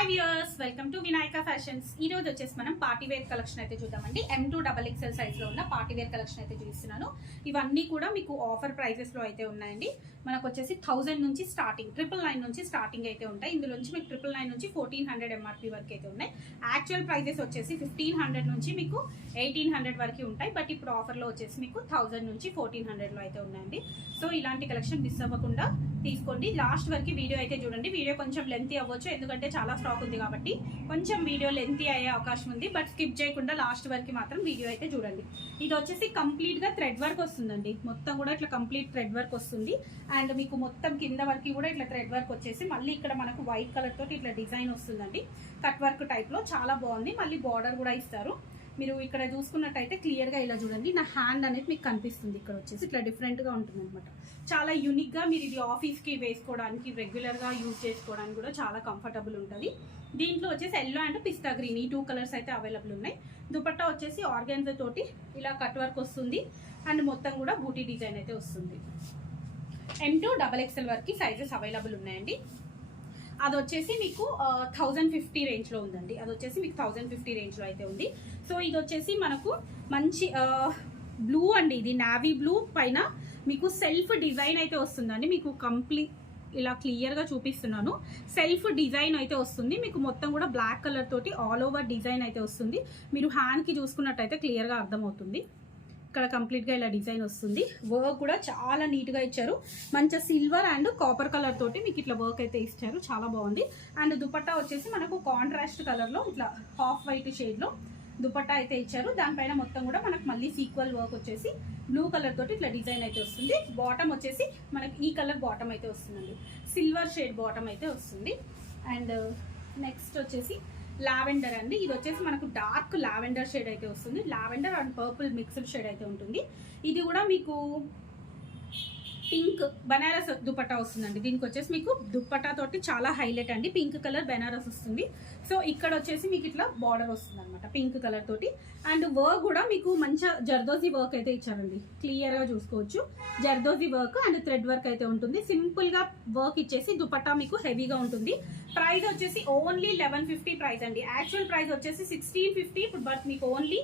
Hi viewers, welcome to Vinayaka fashions. ఈ రోజు వచ్చేసి మనం పార్టీ వేర్ కలెక్షన్ అయితే చూద్దామండి. M2XXL సైజ్ లో ఉన్న పార్టీ వేర్ కలెక్షన్ అయితే చూపిస్తున్నాను. ఇవన్నీ కూడా మీకు ఆఫర్ ప్రైజెస్ లో అయితే ఉన్నాయండి. మనకు వచ్చేసి 1000 నుంచి స్టార్టింగ్, 999 నుంచి స్టార్టింగ్ అయితే ఉంటాయి. ఇందులో నుంచి మీకు 999 నుంచి 1400 MRP వరకు అయితే ఉన్నాయి. యాక్చువల్ ప్రైజెస్ వచ్చేసి 1500 నుంచి మీకు 1800 వరకు ఉంటాయి. బట్ ఇప్పుడు ఆఫర్ లో వచ్చేసి మీకు 1000 నుంచి 1400 లో అయితే ఉన్నాయండి. సో ఇలాంటి కలెక్షన్ మిస్ అవ్వకుండా తీసుకోండి. లాస్ట్ వరకు వీడియో అయితే చూడండి. వీడియో కొంచెం లెంతీ అవ్వచ్చు, ఎందుకంటే చాలా స్టాక్ ఉంది కాబట్టి కొంచెం వీడియో లెంతీ అయ్యే అవకాశం ఉంది. బట్ స్కిప్ చేయకుండా లాస్ట్ వరకు మాత్రం వీడియో అయితే చూడండి. ఇది వచ్చేసి కంప్లీట్ గా థ్రెడ్ వర్క్ వస్తుందండి. మొత్తం కూడా ఇట్లా కంప్లీట్ థ్రెడ్ వర్క్ వస్తుంది. అండ్ మీకు మొత్తం కింద వరకు కూడా ఇట్లా థ్రెడ్ వర్క్ వచ్చేసి మళ్ళీ ఇక్కడ మనకు వైట్ కలర్ తోటి ఇట్లా డిజైన్ వస్తుందండి. కట్ వర్క్ టైప్ లో చాలా బాగుంది. మళ్ళీ బార్డర్ కూడా ఇస్తారు. మీరు ఇక్కడ చూసుకున్నట్టయితే క్లియర్ గా ఇలా చూడండి. నా హ్యాండ్ అనేది మీకు కనిపిస్తుంది. ఇక్కడ వచ్చేసి ఇట్లా డిఫరెంట్ గా ఉంటుంది అనమాట. చాలా యూనిక్ గా మీరు ఇది ఆఫీస్ కి వేసుకోవడానికి, రెగ్యులర్ గా యూజ్ చేసుకోవడానికి కూడా చాలా కంఫర్టబుల్ ఉంటుంది. దీంట్లో వచ్చేసి ఎల్లో అండ్ పిస్తా గ్రీన్ ఈ 2 కలర్స్ అయితే అవైలబుల్ ఉన్నాయి. దుపట్టా వచ్చేసి ఆర్గాన్జా తోటి ఇలా కట్ వర్క్ వస్తుంది. అండ్ మొత్తం కూడా బూటీ డిజైన్ అయితే వస్తుంది. M2XXL వరకు సైజెస్ అవైలబుల్ ఉన్నాయండి. అది వచ్చేసి మీకు 1050 రేంజ్ లో ఉందండి. అది వచ్చేసి మీకు 1050 రేంజ్ లో అయితే ఉంది. సో ఇది వచ్చేసి మనకు మంచి బ్లూ అండి. ఇది నావీ బ్లూ పైన మీకు సెల్ఫ్ డిజైన్ అయితే వస్తుందండి. మీకు కంప్లీట్ ఇలా క్లియర్ గా చూపిస్తున్నాను. సెల్ఫ్ డిజైన్ అయితే వస్తుంది. మీకు మొత్తం కూడా బ్లాక్ కలర్ తోటి ఆల్ ఓవర్ డిజైన్ అయితే వస్తుంది. మీరు హ్యాండ్ కి చూసుకున్నట్టయితే క్లియర్ గా అర్థమవుతుంది. ఇక్కడ కంప్లీట్ గా ఇలా డిజైన్ వస్తుంది. వర్క్ కూడా చాలా నీట్ గా ఇచ్చారు. మంచి సిల్వర్ అండ్ కాపర్ కలర్ తోటి మీకు ఇట్లా వర్క్ అయితే ఇచ్చారు. చాలా బాగుంది. అండ్ దుపట్టా వచ్చేసి మనకు కాంట్రాస్ట్ కలర్ లో ఇట్లా హాఫ్ వైట్ షేడ్ లో దుపట్టా అయితే ఇచ్చారు. దానిపైన మొత్తం కూడా మనకు మళ్ళీ సీక్వెల్ వర్క్ వచ్చేసి బ్లూ కలర్ తోటి ఇట్లా డిజైన్ అయితే వస్తుంది. బాటమ్ వచ్చేసి మనకి ఈ కలర్ బాటమ్ అయితే వస్తుందండి. సిల్వర్ షేడ్ బాటమ్ అయితే వస్తుంది. అండ్ నెక్స్ట్ వచ్చేసి లావెండర్ అండి. ఇది వచ్చేసి మనకు డార్క్ లావెండర్ షేడ్ అయితే వస్తుంది. Lavender and purple mixed shade అయితే ఉంటుంది. ఇది కూడా మీకు పింక్ బనారస్ దుపట్టా వస్తుందండి. దీనికి వచ్చేసి మీకు దుపట్టా తోటి చాలా హైలైట్ అండి. పింక్ కలర్ బనారస్ వస్తుంది. సో ఇక్కడ వచ్చేసి మీకు ఇట్లా బార్డర్ వస్తుంది అనమాట పింక్ కలర్ తోటి. అండ్ వర్క్ కూడా మీకు మంచిగా జర్దోజీ వర్క్ అయితే ఇచ్చారండి. క్లియర్ గా చూసుకోవచ్చు. Zardozi work and thread work అయితే ఉంటుంది. సింపుల్ గా వర్క్ ఇచ్చేసి దుపట్టా మీకు హెవీగా ఉంటుంది. ప్రైస్ వచ్చేసి ఓన్లీ 1150 ప్రైస్ అండి. యాక్చువల్ ప్రైస్ వచ్చేసి 1650. బట్ మీకు ఓన్లీ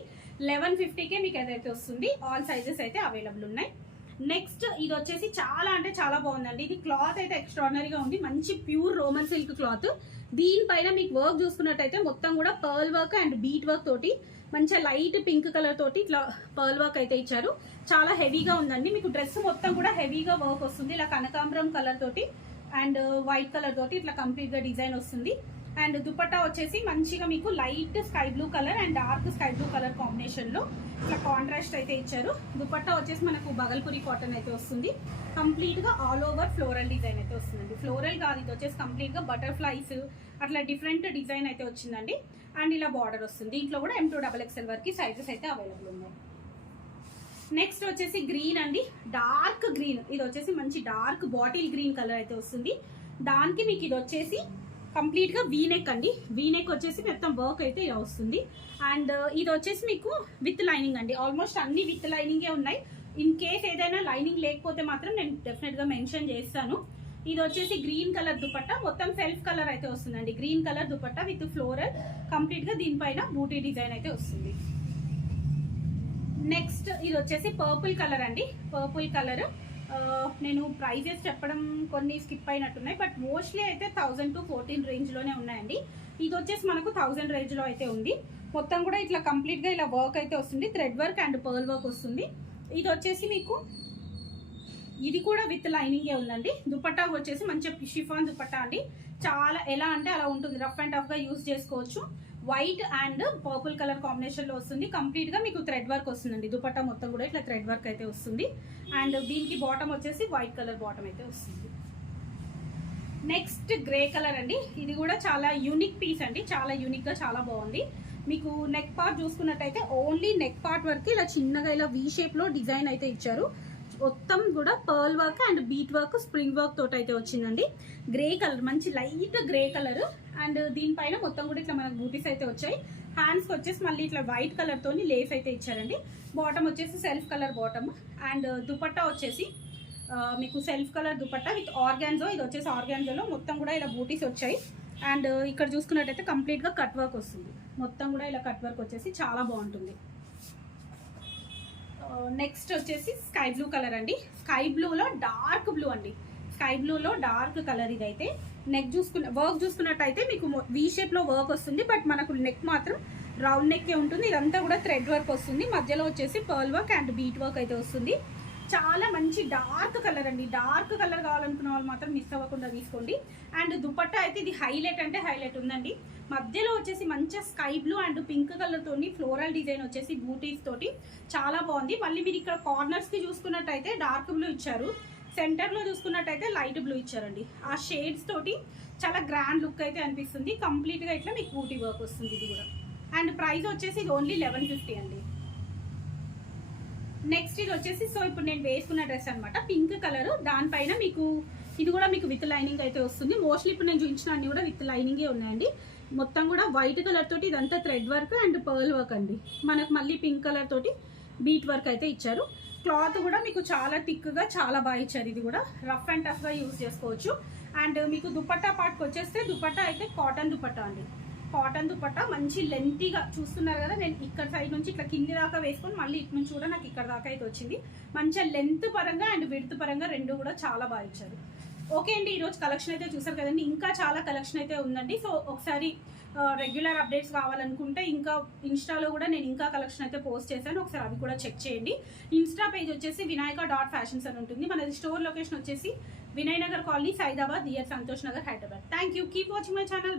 1150కే మీకు ఏదైతే వస్తుంది. ఆల్ సైజెస్ అయితే అవైలబుల్ ఉన్నాయి. నెక్స్ట్ ఇది వచ్చేసి చాలా అంటే చాలా బాగుందండి. ఇది క్లాత్ అయితే ఎక్స్ట్రాడినరీగా ఉంది. మంచి ప్యూర్ రోమన్ సిల్క్ క్లాత్. దీనిపైన మీకు వర్క్ చూసుకున్నట్టయితే మొత్తం కూడా pearl work and bead work తోటి మంచిగా లైట్ పింక్ కలర్ తోటి ఇట్లా పర్ల్ వర్క్ అయితే ఇచ్చారు. చాలా హెవీగా ఉందండి. మీకు డ్రెస్ మొత్తం కూడా హెవీగా వర్క్ వస్తుంది. ఇలా కనకాంబరం కలర్ తోటి అండ్ వైట్ కలర్ తోటి ఇట్లా కంప్లీట్ గా డిజైన్ వస్తుంది. అండ్ దుపట్టా వచ్చేసి మంచిగా మీకు light sky blue colour and dark sky blue colour combination లో ఇట్లా కాంట్రాస్ట్ అయితే ఇచ్చారు. దుపట్టా వచ్చేసి మనకు బగల్పురి కాటన్ అయితే వస్తుంది. కంప్లీట్ గా ఆల్ ఓవర్ ఫ్లోరల్ డిజైన్ అయితే వస్తుందండి. ఫ్లోరల్ కాదు, ఇది వచ్చేసి కంప్లీట్ గా బటర్ఫ్లైస్ అట్లా డిఫరెంట్ డిజైన్ అయితే వచ్చిందండి. అండ్ ఇలా బార్డర్ వస్తుంది. దీంట్లో కూడా M2XXL వరకు సైజెస్ అయితే అవైలబుల్ ఉన్నాయి. నెక్స్ట్ వచ్చేసి గ్రీన్ అండి. Dark green. ఇది వచ్చేసి మంచి డార్క్ బాటిల్ గ్రీన్ కలర్ అయితే వస్తుంది. దానికి మీకు ఇది వచ్చేసి కంప్లీట్ గా వీనెక్ అండి. వీనెక్ వచ్చేసి మొత్తం వర్క్ అయితే ఇలా వస్తుంది. అండ్ ఇది వచ్చేసి మీకు విత్ లైనింగ్ అండి. ఆల్మోస్ట్ అన్ని విత్ లైనింగే ఉన్నాయి. ఇన్ కేస్ ఏదైనా లైనింగ్ లేకపోతే మాత్రం నేను డెఫినెట్ గా మెన్షన్ చేస్తాను. ఇది వచ్చేసి గ్రీన్ కలర్ దుపట్టా. మొత్తం సెల్ఫ్ కలర్ అయితే వస్తుందండి. Green colour dupatta with floral. Complete గా దీనిపైన బూటీ డిజైన్ అయితే వస్తుంది. నెక్స్ట్ ఇది వచ్చేసి పర్పుల్ కలర్ అండి. పర్పుల్ కలర్ నేను ప్రైజెస్ చెప్పడం కొన్ని స్కిప్ అయినట్టున్నాయి. బట్ మోస్ట్లీ అయితే 1000 to 14 రేంజ్ లోనే ఉన్నాయండి. ఇది వచ్చేసి మనకు 1000 రేంజ్ లో అయితే ఉంది. మొత్తం కూడా ఇట్లా కంప్లీట్ గా ఇలా వర్క్ అయితే వస్తుంది. Thread work and pearl work వస్తుంది. ఇది వచ్చేసి మీకు ఇది కూడా విత్ లైనింగే ఉందండి. దుపట్టా వచ్చేసి మంచి షిఫాన్ దుపట్టా అండి. చాలా ఎలా అంటే అలా ఉంటుంది. రఫ్ అండ్ టఫ్ గా యూజ్ చేసుకోవచ్చు. White and purple colour combination లో వస్తుంది. కంప్లీట్ గా మీకు థ్రెడ్ వర్క్ వస్తుందండి. దుపట్టా మొత్తం కూడా ఇట్లా థ్రెడ్ వర్క్ అయితే వస్తుంది. అండ్ దీనికి బాటమ్ వచ్చేసి వైట్ కలర్ బాటమ్ అయితే వస్తుంది. నెక్స్ట్ గ్రే కలర్ అండి. ఇది కూడా చాలా యూనిక్ పీస్ అండి. చాలా యూనిక్ గా చాలా బాగుంది. మీకు నెక్ పార్ట్ చూసుకున్నట్టయితే ఓన్లీ నెక్ పార్ట్ వరకు ఇలా చిన్నగా ఇలా వీ షేప్ లో డిజైన్ అయితే ఇచ్చారు. మొత్తం కూడా pearl work and bead work spring work తోటి అయితే వచ్చిందండి. గ్రే కలర్ మంచి లైట్ గ్రే కలర్. అండ్ దీనిపైన మొత్తం కూడా ఇట్లా మనకు బూటీస్ అయితే వచ్చాయి. హ్యాండ్స్కి వచ్చేసి మళ్ళీ ఇట్లా వైట్ కలర్ తోని లేస్ అయితే ఇచ్చారండి. బాటమ్ వచ్చేసి self colour bottom. And dupatta వచ్చేసి మీకు సెల్ఫ్ కలర్ దుపట్టా విత్ ఆర్గాన్జో. ఇది వచ్చేసి ఆర్గాన్జోలో మొత్తం కూడా ఇలా బూటీస్ వచ్చాయి. అండ్ ఇక్కడ చూసుకున్నట్టయితే కంప్లీట్గా కట్ వర్క్ వస్తుంది, మొత్తం కూడా ఇలా కట్ వర్క్ వచ్చేసి చాలా బాగుంటుంది. నెక్స్ట్ వచ్చేసి స్కై బ్లూ కలర్ అండి. స్కై బ్లూలో డార్క్ బ్లూ అండి, స్కై బ్లూలో డార్క్ కలర్. ఇదైతే నెక్ వర్క్ చూసుకున్నట్టయితే మీకు వీ షేప్లో వర్క్ వస్తుంది, బట్ మనకు నెక్ మాత్రం రౌండ్ నెక్కే ఉంటుంది. ఇదంతా కూడా థ్రెడ్ వర్క్ వస్తుంది, మధ్యలో వచ్చేసి pearl work and bead work అయితే వస్తుంది. చాలా మంచి డార్క్ కలర్ అండి. డార్క్ కలర్ కావాలనుకున్న వాళ్ళు మాత్రం మిస్ అవ్వకుండా తీసుకోండి. అండ్ దుపట్టా అయితే ఇది హైలైట్ అంటే హైలైట్ ఉందండి. మధ్యలో వచ్చేసి మంచిగా sky blue and pink colour తోని ఫ్లోరల్ డిజైన్ వచ్చేసి బూటీస్ తోటి చాలా బాగుంది. మళ్ళీ మీరు ఇక్కడ కార్నర్స్ కి చూసుకున్నట్టయితే డార్క్ బ్లూ ఇచ్చారు, సెంటర్ లో చూసుకున్నట్టయితే లైట్ బ్లూ ఇచ్చారండి. ఆ షేడ్స్ తోటి చాలా గ్రాండ్ లుక్ అయితే అనిపిస్తుంది. కంప్లీట్ గా ఇట్లా మీకు బూటీ వర్క్ వస్తుంది ఇది కూడా. అండ్ ప్రైస్ వచ్చేసి ఇది ఓన్లీ 1150 అండి. నెక్స్ట్ ఇది వచ్చేసి సో ఇప్పుడు నేను వేసుకున్న డ్రెస్ అనమాట, పింక్ కలర్. దానిపైన మీకు ఇది కూడా మీకు విత్ లైనింగ్ అయితే వస్తుంది. మోస్ట్లీ ఇప్పుడు నేను చూపించిన అన్ని కూడా విత్ లైనింగే ఉన్నాయండి. మొత్తం కూడా వైట్ కలర్ తోటి ఇదంతా thread work and pearl work అండి. మనకు మళ్ళీ పింక్ కలర్ తోటి బీట్ వర్క్ అయితే ఇచ్చారు. క్లాత్ కూడా మీకు చాలా థిక్గా చాలా బాగా ఇచ్చారు. ఇది కూడా రఫ్ అండ్ టఫ్గా యూజ్ చేసుకోవచ్చు. అండ్ మీకు దుపట్టా పార్ట్కి వచ్చేస్తే దుపట్టా అయితే కాటన్ దుపట్టా అండి. కాటన్ దుపట్టా మంచి లెంతీగా చూస్తున్నారు కదా, నేను ఇక్కడ సైడ్ నుంచి ఇట్లా కింది దాకా వేసుకొని మళ్ళీ ఇటు నుంచి కూడా నాకు ఇక్కడ దాకా అయితే వచ్చింది. మంచిగా లెంత్ పరంగా అండ్ విడ్త్ పరంగా రెండు కూడా చాలా బాగా ఇచ్చారు. ఓకే అండి, ఈరోజు కలెక్షన్ అయితే చూసారు కదండి. ఇంకా చాలా కలెక్షన్ అయితే ఉందండి. సో ఒకసారి రెగ్యులర్ అప్డేట్స్ కావాలనుకుంటే ఇంకా ఇన్స్టాలో కూడా నేను ఇంకా కలెక్షన్ అయితే పోస్ట్ చేశాను, ఒకసారి అవి కూడా చెక్ చేయండి. ఇన్స్టా పేజ్ వచ్చేసి vinayaka.fashions అని ఉంటుంది. మనది స్టోర్ లొకేషన్ వచ్చేసి Vinay Nagar colony, Saidabad, near Santosh Nagar, Hyderabad. Thank you, keep watching my channel.